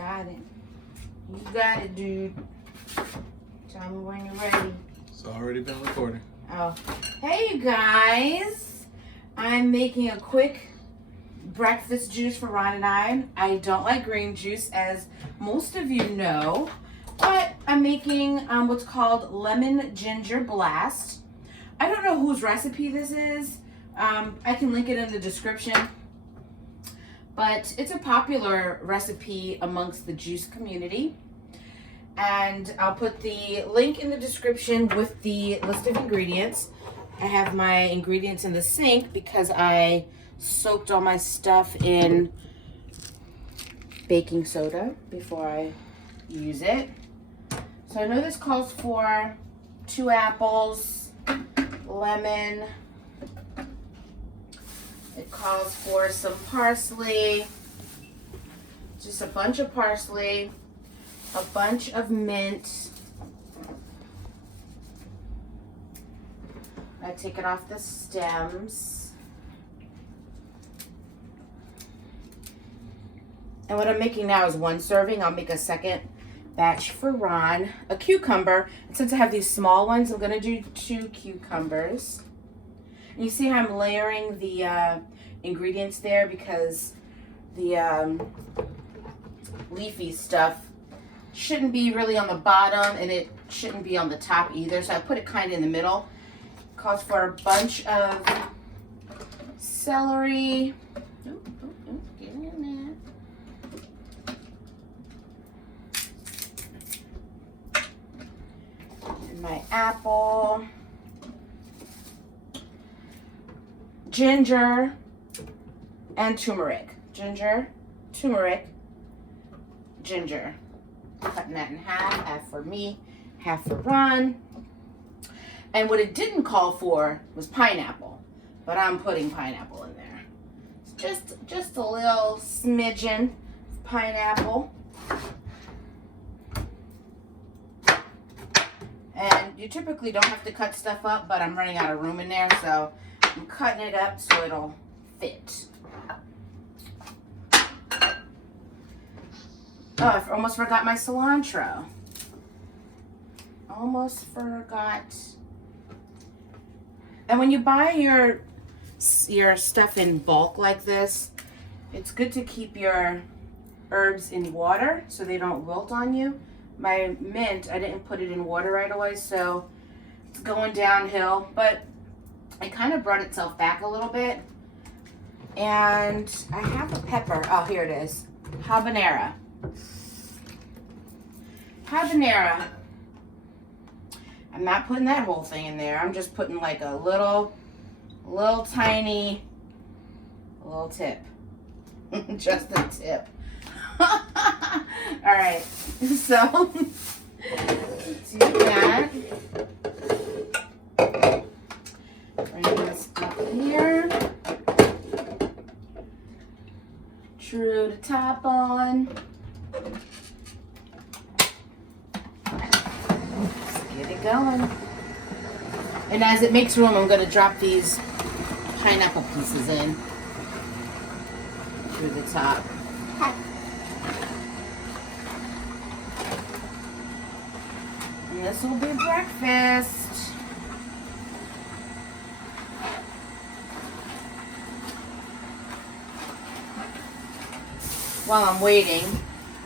got it. You got it, dude. Tell me when you're ready. It's already been recording. Oh. Hey, you guys. I'm making a quick breakfast juice for Ron and I. I don't like green juice, as most of you know. But I'm making what's called lemon ginger blast. I don't know whose recipe this is. I can link it in the description. But it's a popular recipe amongst the juice community. And I'll put the link in the description with the list of ingredients. I have my ingredients in the sink because I soaked all my stuff in baking soda before I use it. So I know this calls for 2 apples, lemon. It calls for some parsley, just a bunch of parsley, a bunch of mint. I take it off the stems. And what I'm making now is 1 serving. I'll make a second batch for Ron. A cucumber. And since I have these small ones, I'm going to do 2 cucumbers. And you see how I'm layering the ingredients there because the leafy stuff shouldn't be really on the bottom and it shouldn't be on the top either. So I put it kind of in the middle. Calls for a bunch of celery. Get in there. And my apple. Ginger and turmeric. Ginger, turmeric, ginger. Cutting that in half for me, half for Ron. And what it didn't call for was pineapple, but I'm putting pineapple in there. It's just a little smidgen of pineapple. And you typically don't have to cut stuff up, but I'm running out of room in there, so I'm cutting it up so it'll fit. Oh, I almost forgot my cilantro. Almost forgot. And when you buy your stuff in bulk like this, it's good to keep your herbs in water so they don't wilt on you. My mint, I didn't put it in water right away, so it's going downhill, but it kind of brought itself back a little bit. And I have a pepper. Oh, here it is. Habanero. Habanero. I'm not putting that whole thing in there. I'm just putting like a little tiny, little tip. Just a tip. All right. So, do that. Bring this up here. True to top on. Let's get it going. And as it makes room, I'm going to drop these pineapple pieces in through the top. And this will be breakfast. While I'm waiting,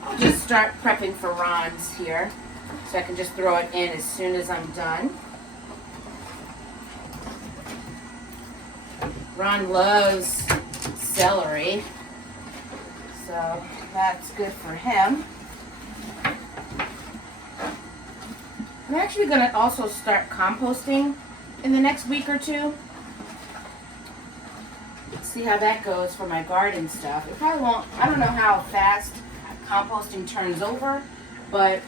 I'll just start prepping for Ron's here. So I can just throw it in as soon as I'm done. Ron loves celery, so that's good for him. I'm actually going to also start composting in the next week or 2. See how that goes for my garden stuff. It probably won't, I don't know how fast composting turns over, but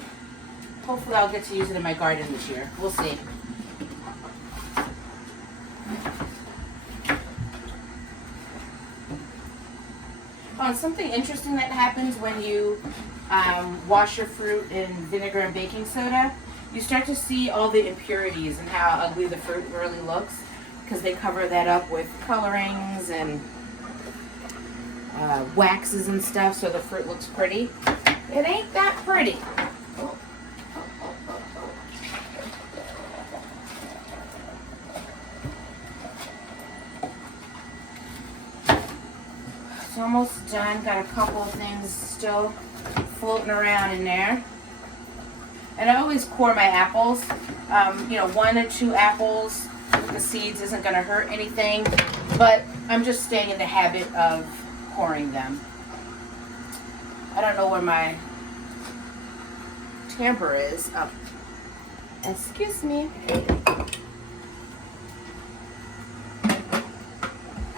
hopefully I'll get to use it in my garden this year. We'll see. Oh, and something interesting that happens when you wash your fruit in vinegar and baking soda, you start to see all the impurities and how ugly the fruit really looks, because they cover that up with colorings and waxes and stuff, so the fruit looks pretty. It ain't that pretty. It's almost done. Got a couple of things still floating around in there. And I always core my apples. You know, 1 or 2 apples with the seeds isn't going to hurt anything. But I'm just staying in the habit of coring them. I don't know where my tamper is. Oh, excuse me.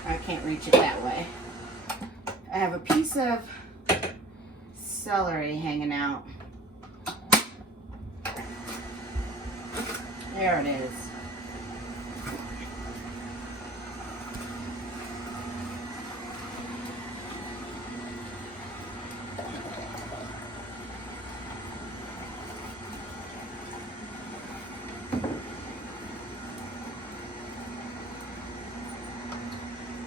I can't reach it that way. I have a piece of celery hanging out. There it is.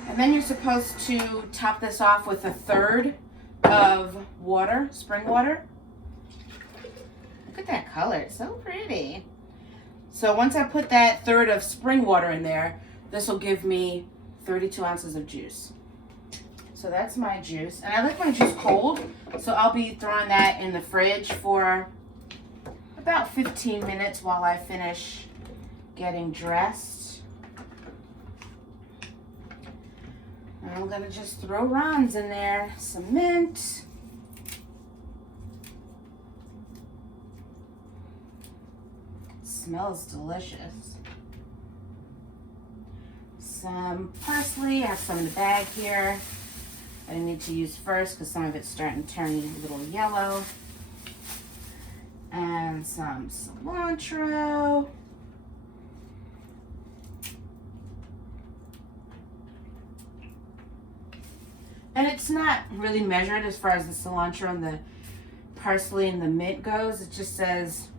And then you're supposed to top this off with 1/3 of water, spring water. Look at that color, it's so pretty. So once I put that 1/3 of spring water in there, this will give me 32 ounces of juice. So that's my juice. And I like my juice cold, so I'll be throwing that in the fridge for about 15 minutes while I finish getting dressed. I'm gonna just throw Ron's in there, some mint. Smells delicious. Some parsley, I have some in the bag here. I need to use first because some of it's starting to turn a little yellow. And some cilantro. And it's not really measured as far as the cilantro and the parsley and the mint goes. It just says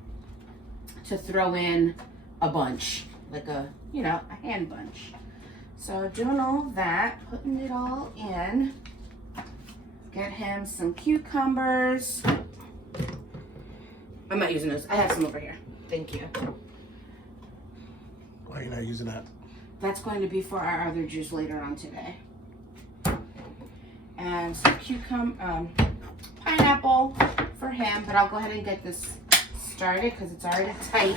to throw in a bunch, like a, you know, a hand bunch. So doing all that, putting it all in. Get him some cucumbers. I'm not using those. I have some over here. Thank you. Why are you not using that? That's going to be for our other juice later on today. And some pineapple for him, but I'll go ahead and get this started because it's already tight.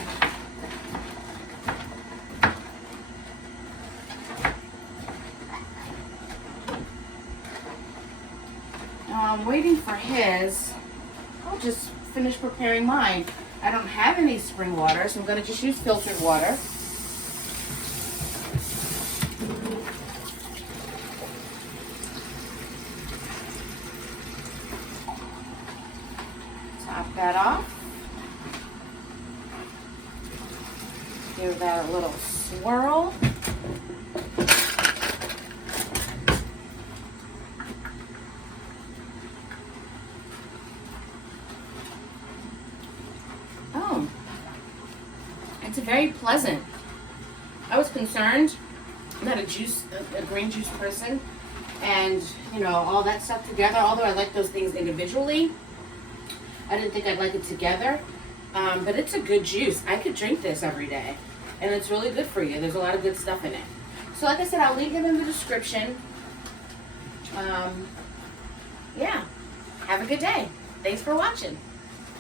Now I'm waiting for his. I'll just finish preparing mine. I don't have any spring water, so I'm going to just use filtered water. Top that off. Give that a little swirl. Oh, it's very pleasant. I was concerned. I'm not a green juice person, and you know, all that stuff together, although I like those things individually, I didn't think I'd like it together. But it's a good juice. I could drink this every day, and it's really good for you. There's a lot of good stuff in it. So like I said, I'll leave them in the description. Yeah, have a good day. Thanks for watching.